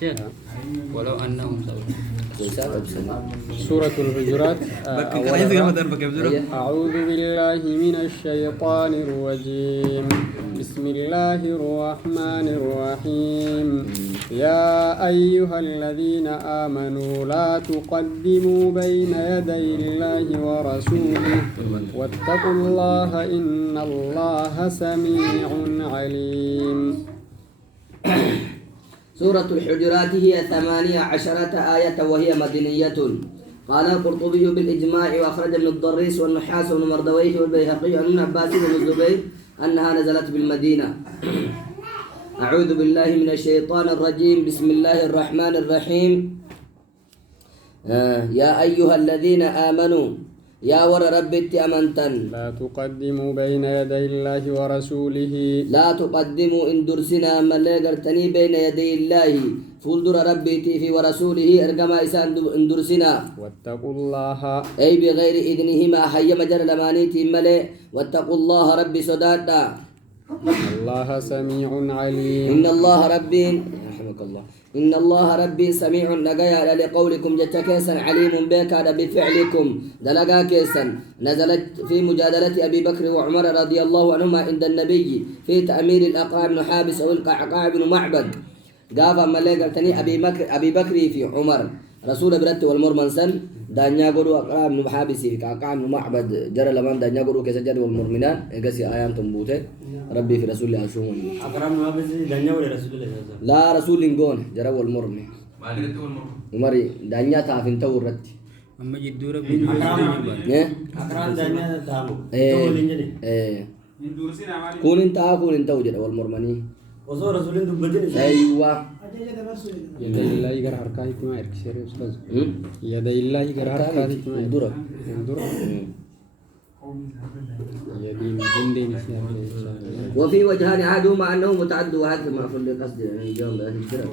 شيخ ولو أنهم سورة الحجرات. أعوذ بالله من الشيطان الرجيم. بسم الله الرحمن الرحيم. يا أيها الذين آمنوا لا تقدموا بين يدي الله ورسوله واتقوا الله إن الله سميع عليم. سورة الحجرات هي 18 آية وهي مدنية. قال القرطبي بالإجماع وأخرج ابن الضريس والنحاس بن مردويه والبيهقي عن ابن عباس بن الزبير أنها نزلت بالمدينة. أعوذ بالله من الشيطان الرجيم. بسم الله الرحمن الرحيم. يا أيها الذين آمنوا يا ور ربي أمنتن لا تقدموا بين يدي الله ورسوله. لا تقدموا إن درسنا ملقرتني بين يدي الله فولدر ربي في ورسوله إرقما إسان إن درسنا. واتقوا الله أي بغير إذنهما حي مجر لمانيتي ملئ. واتقوا الله ربي صدادا. الله سميع عليم. إن الله ربي رحمك الله. إن الله ربي سميع نجايا لقولكم جتكيسا عليم بك بفعلكم دلقا كيسا. نزلت في مجادلة أبي بكر وعمر رضي الله عنهما عند النبي في تأمير الأقرع بن حابس أو القعقاع بن معبد. قافا ملقرتني أبي بكر في عمر رسول برت والمرمنسن دانيا قدو أقرع بن حابس قعقاع بن معبد جرى لمن دانيا قدو كيسجد والمرمنان إقسي آيان تنبوته ربي في رسول الله أشوهن أقرأ من هذا دنيا ولا رسول الله لا رسول لنقون جرى والمرمي عمري دانيا تعرفين تورت أما جدو ربي أقرأ دنيا تامو كون انت وجد والمرمني وصور رسول الله بدين أيوة يدي الله يقرأ حركاتك ما إركسير أستاذ. يدي الله يقرأ حركاتك ما اندرا اندرا يدي جندي نسيان. وفي وجهان أحدهما أنه متعد وهذا ما في القصد يعني جواب الكلام.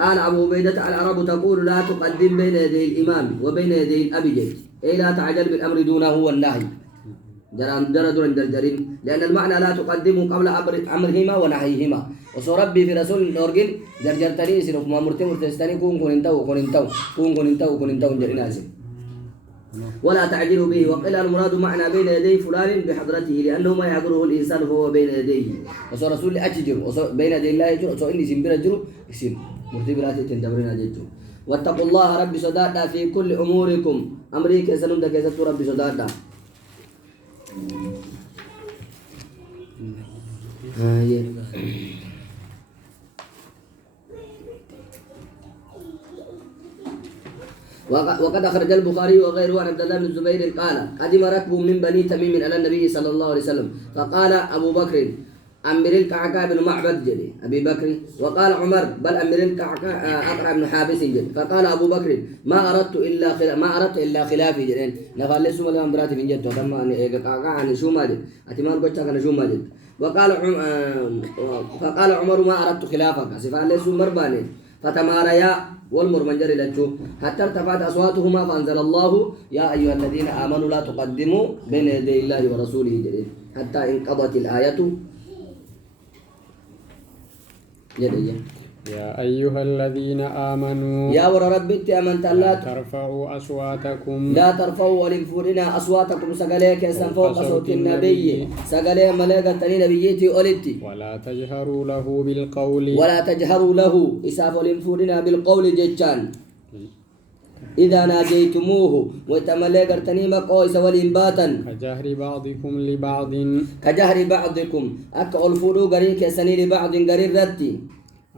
قال أبو عبيدة العرب تقول لا تقدم بين يدي الإمام وبين يدي الأبجد أي لا تعجل بالأمر دونه والنهي درد درجرين لأن المعنى لا تقدموا قبل أمرهما ونهيهما. وصور ربي في رسول نورجن جرجرتني سنوك ما مرتستني كون انتو جريناسي ولا تعجلوا به. وقيل المراد معنى بين يدي فلان بحضرته لأنه ما يحضره الإنسان فهو بين يديه. وصور رسول أجر بين يدي الله يجر وصور إني سنبرا جر اسم مرتبرات تندبرين أجر. واتقوا الله ربي صدادا في كل أموركم أمريكا سنمدك يسد ربي صدادا. وقد أخرج البخاري وغيره عن عبد الله بن الزبير قال قدم ركب من بني تميم على النبي صلى الله عليه وسلم فقال أبو بكر أمر القعقاع بن معبد جدي أبي بكر. وقال عمر بل أمر القعقاع أقرع بن حابس جدي. فقال أبو بكر ما أردت إلا خلافي جدي نقال لي سوما لهم براتي من جد وتم أن قعقاع عن شو ماجد أتمان قلت كان شو ماجد. فقال عمر ما أردت خلافك سفان لي سوما مرباني فتماريا والمرمنجر لجو حتى ارتفعت أصواتهما فأنزل الله يا أيها الذين آمنوا لا تقدموا بين يدي الله ورسوله جدي حتى انقضت الآية يا أيها الذين آمنوا يا ور ربي أمنت لا ترفعوا أصواتكم لا ترفعوا ولنفرنا أصواتكم سجليك فوق صوت النبي سجلي ملائكة نبيتي أولتي ولا تجهروا له بالقول ولا تجهروا له إساف ولنفرنا بالقول جتان إذا ناجيتموه وتملك تنيم قوس والإنباتا كجهر بعضكم أكل فلو قريك سني لبعض قرير رتي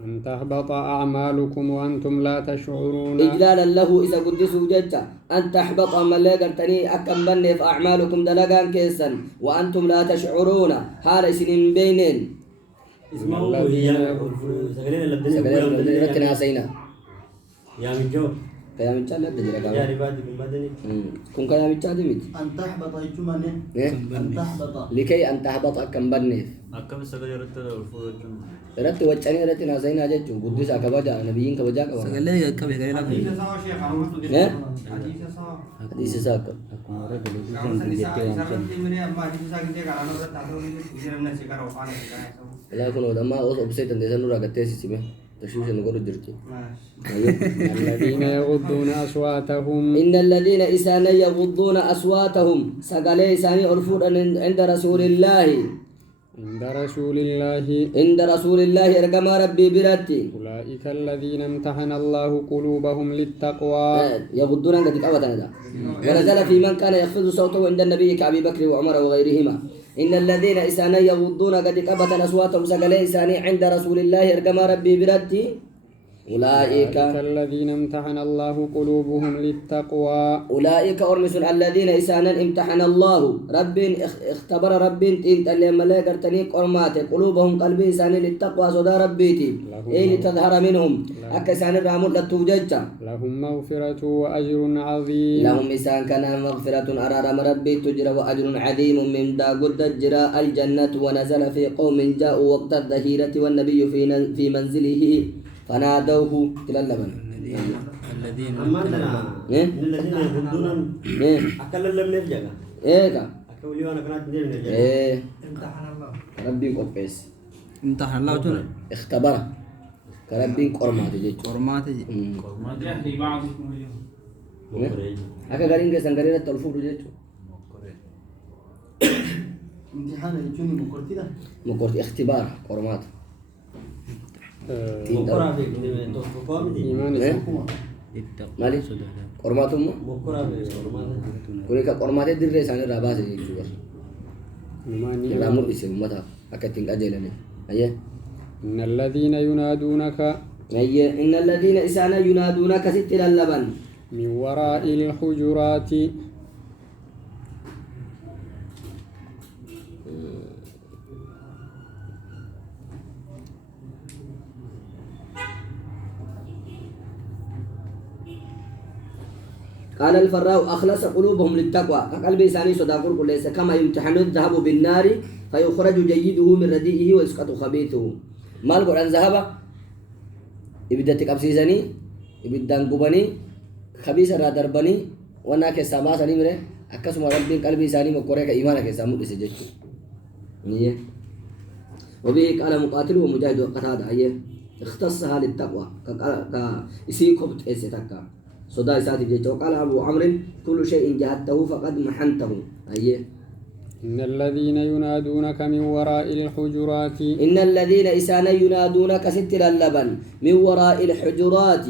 أن تهبط أعمالكم وأنتم لا تشعرون إجلالا له إذا قدسوا جتا أن تحبط ملك تني أكم بني في أعمالكم دلقان كيسا وأنتم لا تشعرون حال سنين بينين اسمه هي سجلين رتنا سينا يا مجو كيا متشالد دجرا يا ربادي بالمدني كن كيا متشالد ميت أن تحبط يجمعني أن تحبط لكي أن تحبط أكم بني أكم سجل رتنا والفروج رت وجهني رتنا سينا جتشو قدس أكباجا نبيين كباجا كبا سجلي كم يقول لك حديث ساق لا كنوا دما أوس أبسيط عند سنورا كتير سيسمه تشويش نقول درتي ماشي الذين يغضون أصواتهم إن الذين إسانا يغضون أصواتهم سقالي إساني أرفور عند رسول الله عند رسول الله عند رسول الله إرقم ربي برتي أولئك الذين امتحن الله قلوبهم للتقوى يغضون عند تقوى ونزل في من كان يخفض صوته عند النبي كأبي بكر وعمر وغيرهما إن الذين إسانا يغضون قد قبة أصواتهم سقالي إساني عند رسول الله إرقم ربي برتي أولئك الذين امتحن الله قلوبهم للتقوى أولئك أرمس الذين إسانا امتحن الله رب اختبر رب انت اللي ملاك ارتنيك أرمات قلوبهم قلبي إسانا للتقوى صدى ربيتي إيه لتظهر منهم أكا إسانا رامون لتوجج لهم مغفرة وأجر عظيم لهم إسان كان مغفرة أرارم ربي تجرى وأجر عظيم من دا قد جرى الجنة ونزل في قوم جاءوا وقت الظهيرة والنبي في منزله فنادوه تللبن الذين أما أنتنا إيه؟ من الذين يغضون إيه أكل لم نرجع إيه أكل لي وأنا كنت نرجع إيه امتحن الله ربي قبس امتحن الله تعالى اختبر كربي قرمات جيتش قرمات أكا غارين كيسان غارين التلفوق جيتش امتحان يجوني مقرتي ده مقرت اختبار قرمات مقرأ في توقفوا إيمان إيه اتقوا مالي قرماتهم مقرأ في كوني كقرمات الدرة سان الراباس جيتش إيمان رامور اسم متى أكتين أجلني أيه إن الذين ينادونك أيه إن الذين إسانا ينادونك ست اللبن من وراء الحجرات قال الفراء أخلص قلوبهم للتقوى كقلب إنساني صداقون ليس كما يمتحن الذهب بالنار فيخرج جيده من رديئه ويسقط خبيثه مال قرآن ذهب إبدتك أبسيسني إبدان قبني خبيث را دربني وانا كساما سني مره أكسم ربين قلب إنساني مقرأ إيمانك كسامو لسجد نيه وبه قال مقاتل ومجاهد وقتادة أيه اختصها للتقوى كإسيكم تأسيتك صدا إساتي جيتو قال أبو عمرو كل شيء جهدته فقد محنته أيه إن الذين ينادونك من وراء الحجرات إن الذين إسانا ينادونك ستر اللبن من وراء الحجرات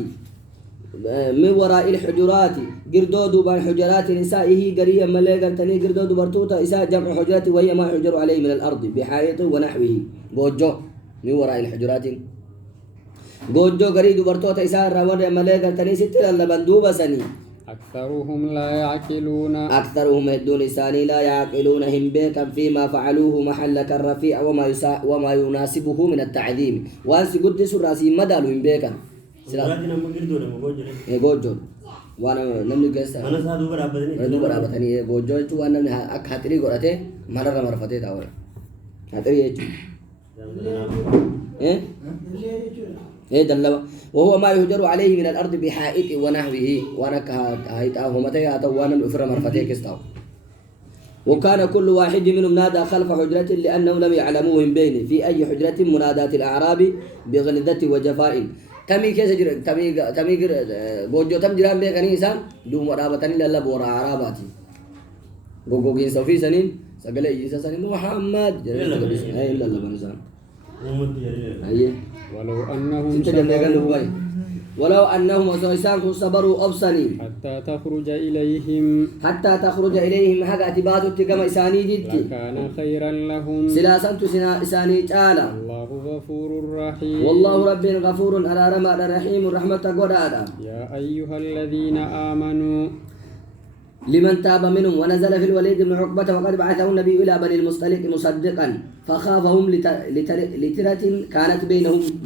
من وراء الحجرات قردو دوبان حجرات نسائه قريا مليقا تني قردو دوبرتوتا إساء جمع حجرات وهي ما يحجر عليه من الأرض بحائط ونحوه بوجو من وراء الحجرات goojjoo garii dubartoota isaa irraa warra malee galtanii sitti lallaban duuba sanii أكثرهم لا يعقلون أكثرهم هدون إساني لا يعقلون هم بيكا فيما فعلوه محلك الرفيع وما يناسبه من التعظيم وانسي قدس الراسي مدالو هم بيكا سلام نمو قردو نمو قوجو goojjoo waan namni keessa أنا سادو برابدني duuba dhaabatanii goojjoo jechuun waan namni akka haxirii godhatee mararra marfatee taa'udha haxirii jechuun إيه دلوا وهو ما يهجر عليه من الأرض بحائط ونحوه وأنا كهائط أو متى أتوانا الأفرة مرفتي كستاو وكان كل واحد منهم نادى خلف حجرة لأنهم لم يعلموا من بينه في أي حجرة منادات الأعراب بغلظة وجفاء تمي كيس جر تمي بوجو تم جرام بيه كني إنسان دوم رابطني لله بورا عرباتي غوغين سوفي سنين سقل إيسا سنين محمد أي إلا الله بنسان أيه ولو أنهم ولو أنهم وسويسان صبروا أبصني حتى تخرج إليهم حق أتباد التقام إساني جدي لكان خيرا لهم سلاسة إساني تعالى الله غفور رحيم والله رب غفور على رمى الرحيم رحمة قدادا يا أيها الذين آمنوا لمن تاب منهم ونزل في الوليد بن عقبة وقد بعثه النبي إلى بني المصطلق مصدقا فخافهم لترة كانت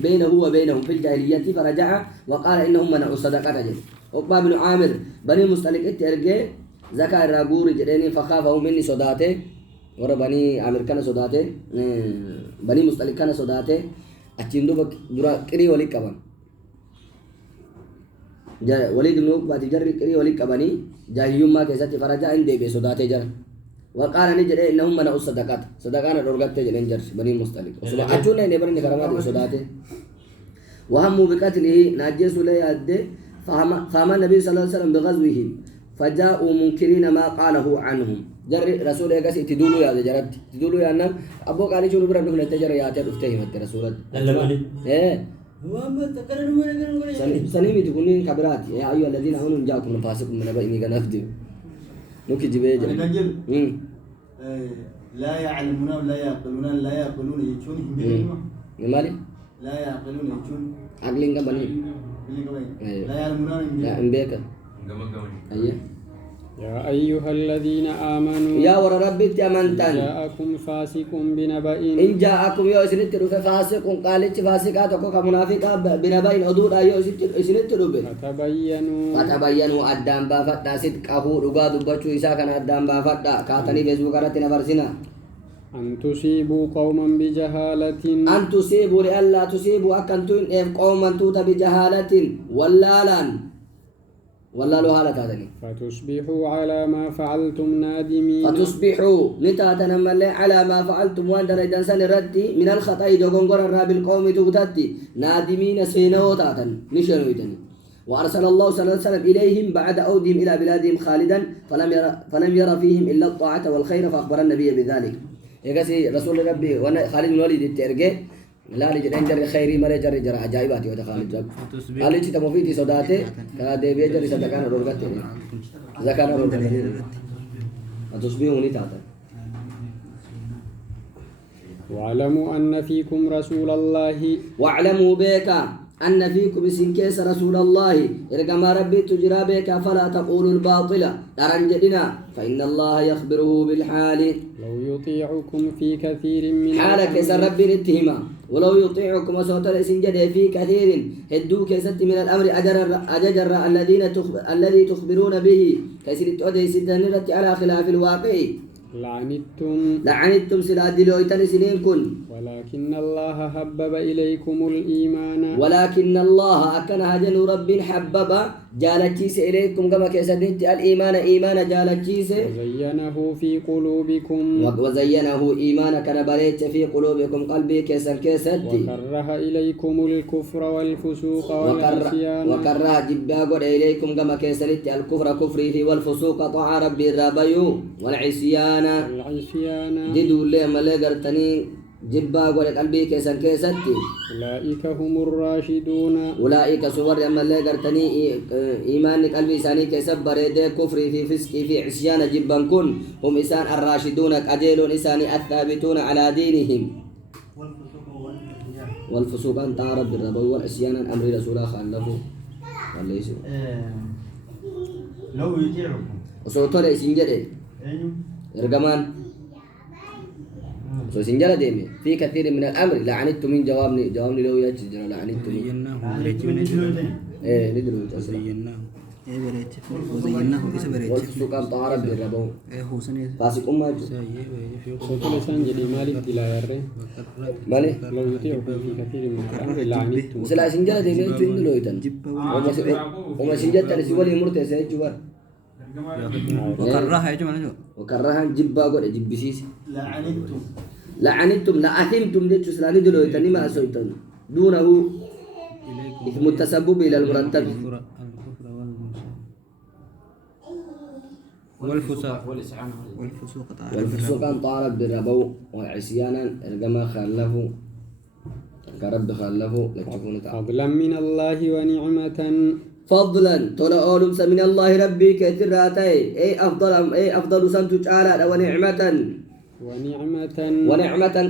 بينه وبينهم في الجاهلية فرجع وقال إنهم منعوا الصدقة عقبة بن عامر بني المصطلق اترجع زكاة الرابور جريني فخافهم مني صداته ورا بني عامر كان صداته بني المصطلق كان صداته أتشندو برا كري ولي كمان وليد بن عقبة تجري كري ولي كماني جاهيوم ما كيسات فرجع عندي بسوداته جر وقال نجد إنهم منعوا الصدقات صدقانا درجات جل إنجر بني المصطلق وسبع أجونا نبرني كرامات بسوداته وهموا بقتله ناجس لا يد فهم النبي صلى الله عليه وسلم بغزوهم فجاءوا منكرين ما قاله عنهم جر رسول يقص تدولوا يا جربت تدولوا يا نم أبو قال شو نبرة نحن تجري يا تفتهم الرسول لا مالي إيه هو ما تكلم ولا سنيمي تكونين كبرات يا أيها الذين آمنوا جاءكم من فاسق من نبأ إني كنفدي نوكي جبيجة لا يعلمون ولا يعقلون لا يعقلون يجون مالي لا يعقلون يجون عقلين كبني لا يعلمون لا إمبيكا أيه يا أيها الذين آمنوا يا ور ربي تمنتن جاءكم فاسق بنبأ إن جاءكم يا سنت رف فاسق قال فاسقات وكا منافقا بنبأ أدود أيو سنت رف فتبينوا أدام بافتا صدقه رغا دبچو إسا كان أدام بافتا كاتني فيسبوك راتنا فرسنا أن تصيبوا قوما بجهالة أن تصيبوا لألا تصيبوا أكنتون قوما توتا بجهالة ولا له حالة هذا فتصبحوا على ما فعلتم نادمين فتصبحوا نتاتنا ملي على ما فعلتم وان درجان سن ردي من الخطأ دوغونغور الراب القوم توتاتي نادمين سينو تاتن نشنويتني وأرسل الله صلى الله عليه وسلم إليهم بعد أودهم إلى بلادهم خالدا فلم يرى فيهم إلا الطاعة والخير فأخبر النبي بذلك يقاسي رسول ربي وانا خالد من وليد الترقى لا لجدين جري خيري مري جري جرى عجائباتي وده خالد جاب قال لي تمو فيتي صداته كلا ديبي جري صدقان رولغت زكان رولغت تصبحوا نتاتا واعلموا أن فيكم رسول الله واعلموا بك أن فيكم سنكيس رسول الله إرقم ربي تجرى بك فلا تقولوا الباطل ترنجدنا فإن الله يخبره بالحال لو يطيعكم في كثير من حالك سر ربي الاتهما ولو يطيعكم وصوت الاسنجد في كثير هدوك ست من الأمر أججر الذي تخبرون به كيسر تؤدي سدنرة على خلاف الواقع لعنتم سلا دلويتن سنين كن ولكن الله حبب إليكم الإيمان ولكن الله أكن هجن رب حبب جالتشيس إليكم كما كسدنت الإيمان إيمان جالتشيس وزينه في قلوبكم وزينه إيمان كان بريت في قلوبكم قلبي كسر كسد وكره إليكم الكفر والفسوق والعصيان وكره جباغور إليكم كما كسرت الكفر كفره والفسوق طاع ربي الربيو والعصيان ديدو اللي ملغرتني جبا غور قلبي كيسن كيستي أولئك هم الراشدون أولئك سور ملغرتني إيمان قلبي ساني كيسبر يد كفر في فسق في عصيان جبا كن هم إسان الراشدون أجيلون إساني الثابتون على دينهم والفسوق أن تعرض بالربو والعصيان أمر رسول الله خلفه وليس لو يطيعكم وصوتوا لإسنجد إرقمان سو سنجلا ديمي في كثير من الأمر لعنتم من جوابني لو يجرى لعنتم إيه ندرو زيناه إيه بريت وزيناه إيش بريت والفسوق أن تعرض بالربو إيه هو سنة فاسق أمة صوت لسان جدي مالك دلا يرى مالي لو يطيعكم في كثير من الأمر لعنتم وسلا سنجلا ديمي تين لو يتن وما سنجلا تنسي ولي مرتة سيجوا وكرها يا جماعة وكرها جبا قول جبسيس لعنتم لأثمتم ديتش سلاني دلو يتني ما سويتن دونه إثم التسبب إلى المرتب والفسوق أن طالب بالربو وعصيانا الجما خلفه كرب خلفه لتكون فضلا من الله ونعمة فضلا ترى أولم من الله ربي كثيراتي أي أفضل سمت تعالى ونعمة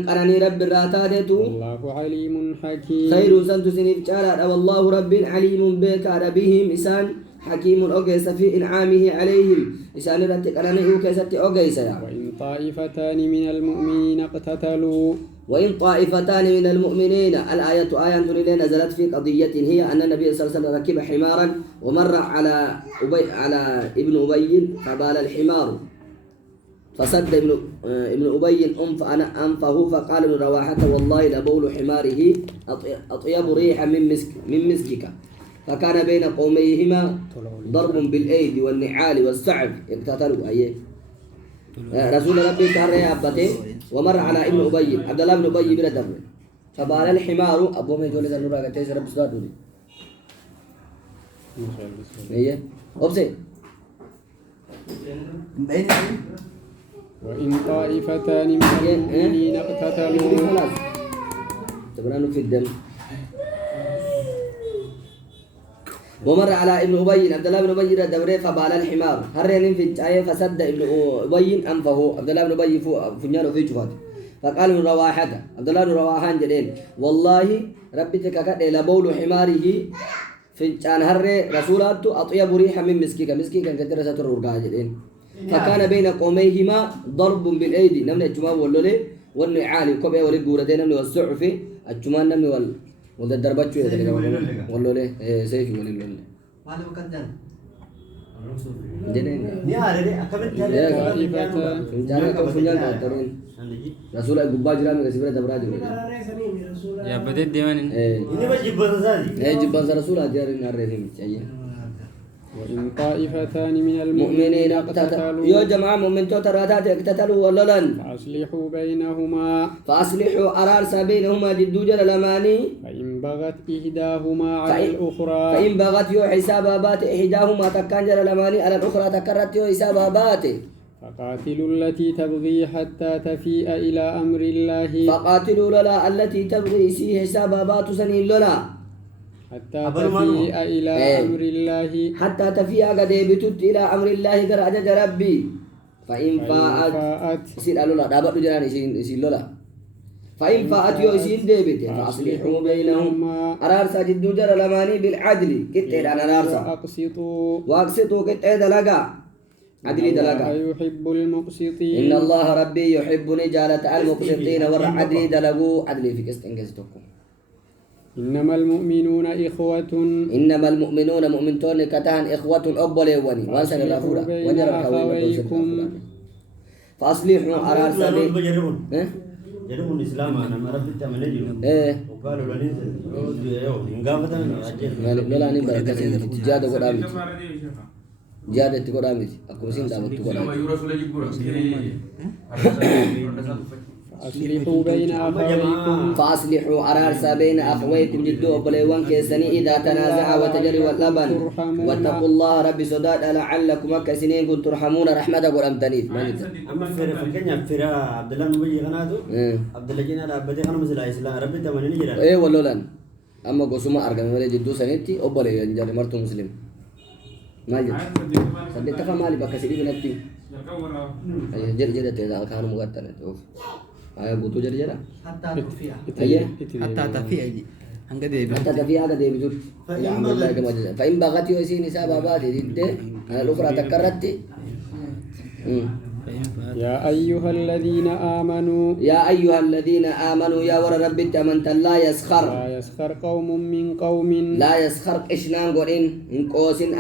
قرني رب الراتاتو الله عليم حكيم خير سنت سنيف تعالى والله رب عليم بك بهم إسان حكيم أوجيس في إنعامه عليهم إسان رت قرني أوجيست أوجيس وإن طائفتان من المؤمنين اقتتلوا وإن طائفتان من المؤمنين الآية آية نزلت في قضية هي أن النبي صلى الله عليه وسلم ركب حمارا ومر على ابن أبي فبال الحمار فسد ابن أبي أنفه فقال ابن رواحة والله لبول حماره أطيب ريحا من مسكك فكان بين قوميهما ضرب بالأيدي والنعال والسعف اقتتلوا أيه رسول ربي كان يا أبتي ومر على ابن أبي عبد الله بن أبي بن دبر فبال الحمار أبو ما يقول إذا نورا قتيس رب سداد دولي هي أبسي بين وإن طائفتان من المؤمنين اقتتلوا خلاص تبرانو في الدم ومر على ابن أبي عبد الله بن أبي الدوري فبال الحمار هرين في الآية فسد ابن أبي أنفه عبد الله بن أبي فنيان في جفات فقال من رواحة عبد الله بن رواحة جدين والله ربتك كد لبول حماره في كان هر رسولات أطيب ريحا من مسكيك مسكيك كدر ستر ورقا جدين فكان بين قوميهما ضرب بالأيدي نمن الجماع واللولي والنعالي كوبي والجورتين نمن والسعف الجماع نمن وده الدربات شوية ذلك واللولي سيفي واللولي Wala magandang. جدين Ni ada deh, akan فنجان كم فنجان كاترين رسول الجبار جرامي كسبرة دبراج يا بدت ديوان Ini wajib bersasi. جبان رسول أجرين الرحيم جايين وإن طائفتان من مؤمنين المؤمنين اقتتلوا يا جماعة مؤمن توتراتات اقتتلوا ولا فأصلحوا بينهما فأصلحوا أرارس بينهما جدو جل الأماني فإن بغت إحداهما على فإن- الأخرى فإن بغت يو حسابات إحداهما تكان جل الأماني على الأخرى تكرت يو حسابات فقاتلوا التي تبغي حتى تفيء إلى أمر الله فقاتلوا للا التي تبغي سي حسابات سنين للا حتى أبل تفيء إلى إيه. أمر الله حتى تفيء قد بتت إلى أمر الله قر أجج ربي فإن فإن فاءت فاءت سين ألولا دابا جراني سين لولا فإن فاءت يو سين ديبت فأصلحوا بينهم أرارسا جدو جر الأماني بالعدل كتير أنا أرارسا وأقسطوا واقسطوا كتير دلقا عدلي الله دلقا يحب المقسطين إن الله ربي يحب نجالة المقسطين والعدل دلقوا عدلي في كستن كستكم إنما المؤمنون إخوة إنما المؤمنون مؤمنون كتان إخوة أبولي وني وانسان الرافورة ونجر أخويكم فأصلحوا أرار Selalu سبيل berjarun. إيه Jarun Islam nama Arab kita mana jiru. إيه Kalau lalu ni, oh, hingga apa tu? Ajar. lola ni baraka jihad ko dami jihad ti ko dami ako sin dapat ko dami فأصلحوا بين أخويكم فأصلحوا أرار سبين أخويكم جدو بليوان كيسني إذا تنازع وتجري واللبن واتقوا الله ربي صداد لعلكم كسنين كنتم ترحمون رحمة قرآن تنيف Amma Kenya fira Abdullah Nubi kan tu. Abdullah Jina ada abadi kan masalah Islam. Arab kita mana ni jiran. إيه ولولان أما قسمة أرجع من جدو سنتي أو بلي ينجر مرتو مسلم ما جد صدق تفهم مالي بكسيري بنتي أيه جر جر تيجا كانوا مقتنع توف أيه بوتو جر جرا Hatta tufiya. أيه حتى تفي أجي هنقد يبي حتى تفي هذا ده بيجور فإن بغت يوسين سبب بات ديد الأخرى تكررت يا أيها الذين آمنوا يا أيها الذين آمنوا يا ور رب من لا يسخر لا يسخر قوم من قوم لا يسخر إشنان قرين إن قوسين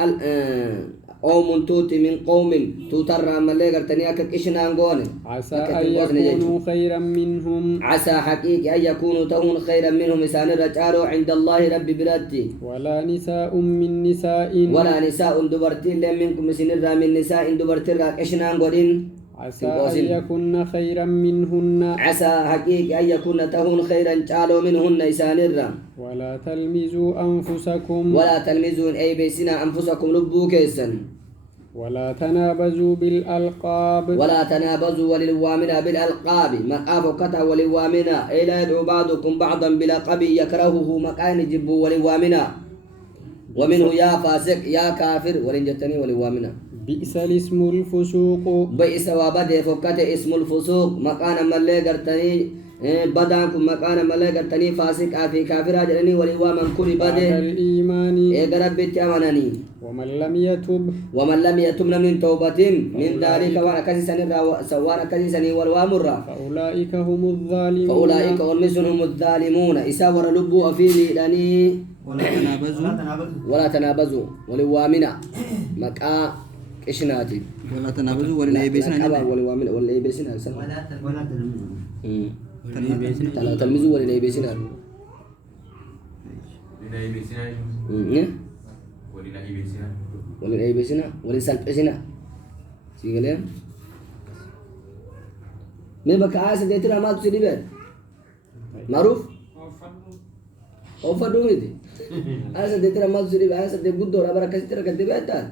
قوم توتي من قوم توتر ملي قرتني أكك إشنان قون عسى أن يكونوا خيرا منهم عسى حقيقي أن يكونوا تهون خيرا منهم إسان الرجال عند الله رب براتي ولا نساء من نساء ولا نساء دبرتي لم منكم سنرا من نساء دبرتي راك إشنان قرين عسى أن يكون خيرا منهن عسى حقيقي أن يكون تهون خيرا تعالوا منهن إسان الرا ولا تلمزوا أنفسكم ولا تلمزون أي بيسنا أنفسكم لبو كيسا ولا تنابزوا بالألقاب ولا تنابزوا وللوامنا بالألقاب مقاف كتا وللوامنا أي لا يدعو بعضكم بعضا بلقب يكرهه مكان جبوا وللوامنا ومنه يا فاسق يا كافر ولنجتني وللوامنا بئس الاسم الفسوق بئس وبدأ فكت اسم الفسوق مكان ملي قرتني بدانكم مكان ملي قرتني فاسق في كافر أجرني وللوامن كل بعد بدأ الإيمان قرب بتأمنني ومن لم يتب ومن لم يتم من توبة من ذلك وانا كسسني سوانا كسسني والوامر فأولئك هم الظالمون فأولئك هم الظالمون إساور لبوا في لأني ولا تنابزوا ولا تنابزوا ولوامنا مكا كشناتي ولا تنابزوا ولا يبيسنا مكا ولوامنا ولا يبسنا Wala تلا تلمزوا ولا يبسنا ولا يبسنا ولا سلبسنا سيقولين من بكا عايز ديتنا ما تصير معروف وفدوميدي أنا سديت ترى ما تصير أنا سديت قد دور أبرك كسر ترى كده بيتان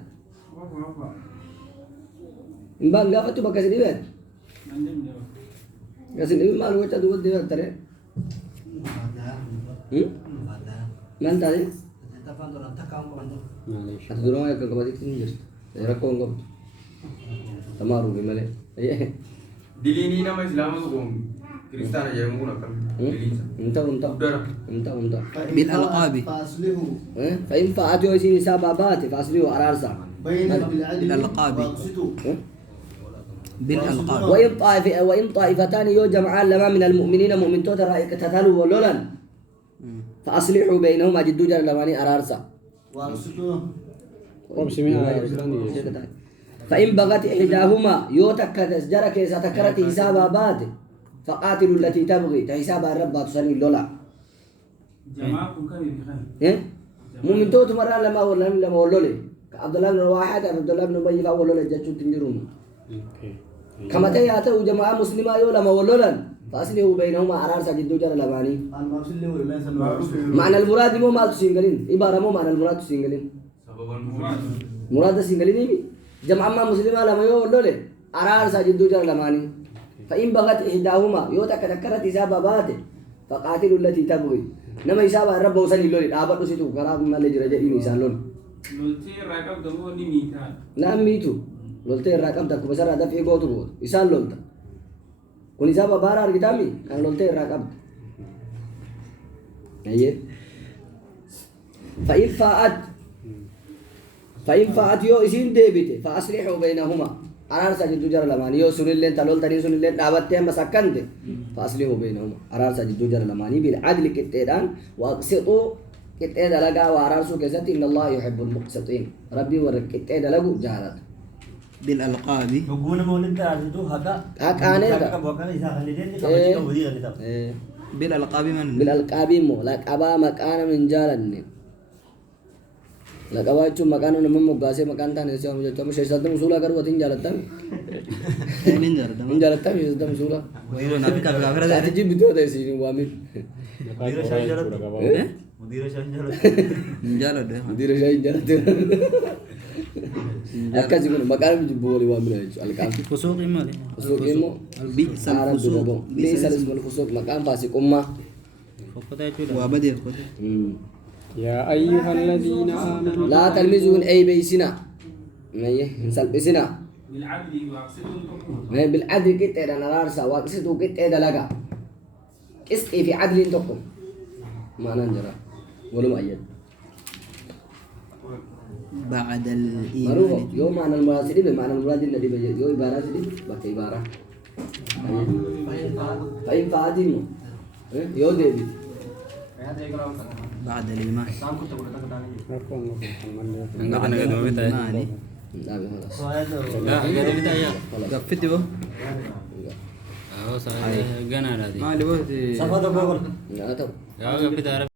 إن بان قافتوا بكسر بيت كسر بيت ما لو تدو ودي ترى ما أنت عليه معليش أتدرون يا كم تيجي ركون قبل تمارو بملة دليني نما إسلام كم كريستيان جرمونا كم دليني انت بالألقاب فأصله فإن فأتوا يسين سبابات فأصلوا أرارسا بين بالعدل بالألقاب. واقسطوا بالألقاب وإن طائفتان يجمعان لما من المؤمنين مؤمن توتا رأيك تتلو ولولا فأصلحوا بينهما جدو جر لماني أرارسا واقسطوا فإن بغت إحداهما يوتك جرك إذا تكرت حسابها بات فقاتلوا التي تبغي تحساب الرب تصني لولا جماعكم كم يخان إيه مؤمن توت مرة لما ولولي عبد الله بن واحد عبد الله بن أبي فاولولا جاتشو تنجرون كما تياتوا جماعة مسلمة يولا ما ولولا فأصله بينهما أرار سجدو جر لباني المرسل وليس المرسل معنى المراد مو مال تسينغلين إبارة مو معنى المراد تسينغلين سبب المراد مراد تسينغلين إيه جماعة مسلمة لما يولولي أرار سجدو جر لباني فإن بغت إحداهما يوتك تكرت حسابها بات فقاتلوا التي تبغي نما حساب الرب وصلي لولي دابت وسيتو كراب ما لجرا جدي إنسان لول لولتي راكب دمو ني ميتان نعم ميتو لولتي راكب تك بسر هذا في قوت قوت إنسان لولتا كوني حساب بارار كتامي كان لولتي راكب أيه فإن فاءت يو إسين ديبته فأصلحوا بينهما أرار سجد جر لماني يو سنلين تلول تاني سنلين دعوتهم مسكنت فأصلحوا بينهما أرار سجد جر لماني بالعدل كتيران وأقسطوا كتير دلقا وأرار سو كذا إن الله يحب المقسطين ربي ورك كتير دلقو جارت بالألقاب Hubungan mo ulit tayo dito, haka. Haka, ano yun? Haka, isa ka nilin, ikaw Eh. ka budi ka nito. بالألقاب من بالألقاب مو لقبا مكان من جالن لقبا يچو مكان نمم مغاسه مكان تاني سيو مجو شيشدم سولا كرو تين جالتم من جرد من جالتم شيشدم سولا ويرو نبي كافي كافي رده تجي بيتو دسي وامي Mudira siya yung jarot. Mudira siya yung jarot. من جرد مدير شاي جالت أكاد يكون مكان بيجبولي وامي الكام فسوق إما فسوق إمو بئس سارا الفسوق بيجبو ليس الاسم الفسوق مكان فاسق أمة وابدي فقط يا أيها الذين آمنوا لا تلمزون أي بيسنا ما يه نسال بيسنا بالعدل واقسطوا تقول ما بالعدل كت إذا نرارسا واقسطوا كت إذا لقى اسقي في عدل تقوم ما ننجرا ولو أيد بعد معروف الإيمان يوم معنى المراد سدي بمعنى المراد الذي بيجي يوم عبارة سدي بس عبارة فإن فاديمو يو ديبي بعد الإيمان Enggak kan enggak duit ya. إيماني لا خلاص Enggak duit ya. قفت به Oh, saya gana ada di. ما لي وقت Safa daw ba? لا تو Ya, tapi